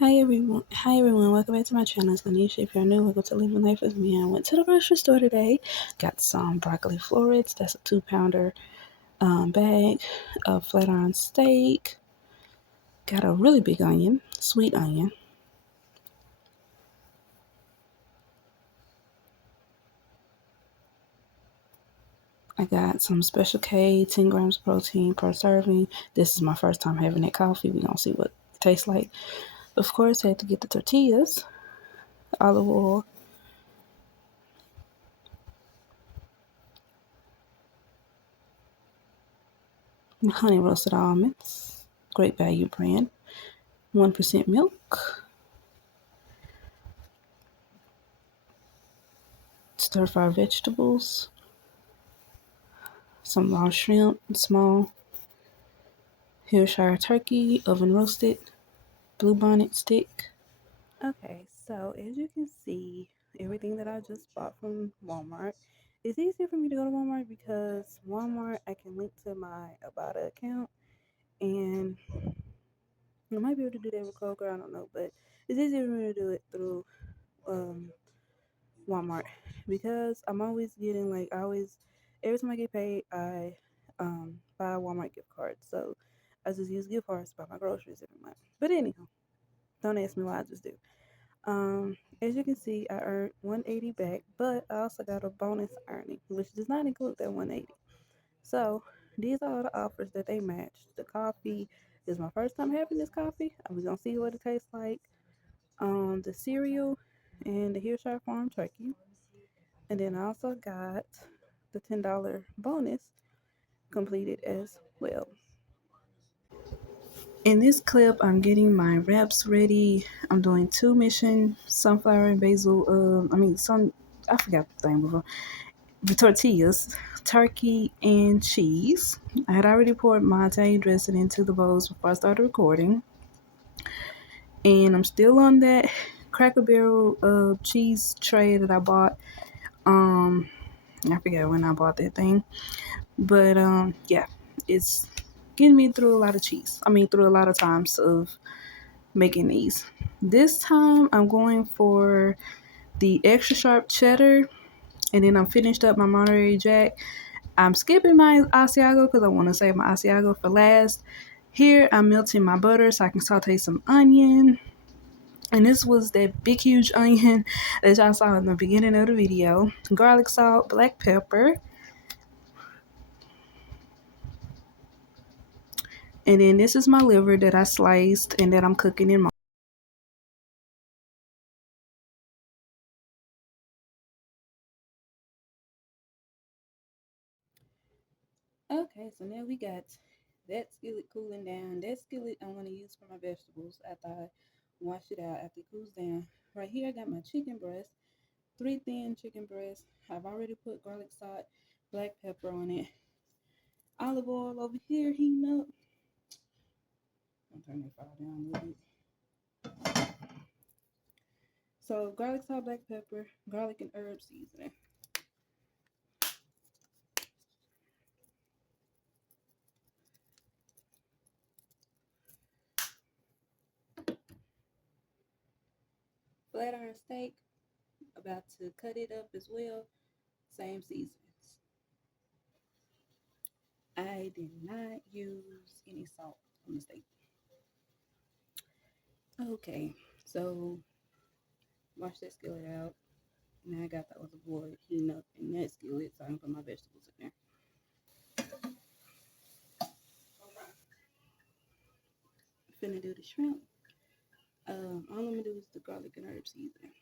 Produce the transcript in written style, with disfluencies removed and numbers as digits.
Hi everyone, welcome back to my channel. It's Lanisha. If you're new, welcome to Living Life with me. I went to the grocery store today, got some broccoli florets, that's a 2 pounder bag of flat iron steak, got a really big onion, sweet onion. I got some Special K, 10 grams protein per serving. This is my first time having that coffee. We're gonna see what it tastes like. Of course, I had to get the tortillas, olive oil, and honey roasted almonds, Great Value brand, 1% milk, stir fry vegetables, some raw shrimp, small Hampshire turkey, oven roasted, bluebonnet stick. Okay, so as you can see, everything that I just bought from Walmart. It's easier for me to go to Walmart because Walmart I can link to my Ibotta account, and I might be able to do that with Kroger, I don't know, but it's easier for me to do it through um, Walmart because I'm always getting like I always every time I get paid I buy a Walmart gift card. So I just use gift cards to buy my groceries every month. But anyhow, don't ask me why, I just do. As you can see, I earned 180 back, but I also got a bonus earning, which does not include that 180. So these are all the offers that they matched. The coffee is my first time having this coffee. I was gonna see what it tastes like. The cereal and the Hillshire Farm turkey. And then I also got the $10 bonus completed as well. In this clip, I'm getting my wraps ready. I'm doing two mission sunflower and basil. I forgot the thing before. The tortillas, turkey, and cheese. I had already poured my Italian dressing into the bowls before I started recording. And I'm still on that Cracker Barrel cheese tray that I bought. I forget when I bought that thing. But yeah, it's getting me through a lot of cheese. Through a lot of times of making these. This time I'm going for the extra sharp cheddar, and then I'm finished up my Monterey Jack. I'm skipping my Asiago because I want to save my Asiago for last. Here I'm melting my butter so I can saute some onion. And this was that big huge onion that y'all saw in the beginning of the video. Garlic salt, black pepper. And then this is my liver that I sliced and that I'm cooking in my. Okay, so now we got that skillet cooling down. That skillet I want to use for my vegetables after I wash it out after it cools down. Right here I got my chicken breast, three thin chicken breasts. I've already put garlic salt, black pepper on it. Olive oil over here heating up. I'll turn that fire down a little bit. So garlic salt, black pepper, garlic and herb seasoning. Flat iron steak, about to cut it up as well. Same seasonings. I did not use any salt on the steak. Okay, so wash that skillet out. Now I got the other board heating up in that skillet so I can put my vegetables in there. Finna do the shrimp. All I'm gonna do is the garlic and herb seasoning.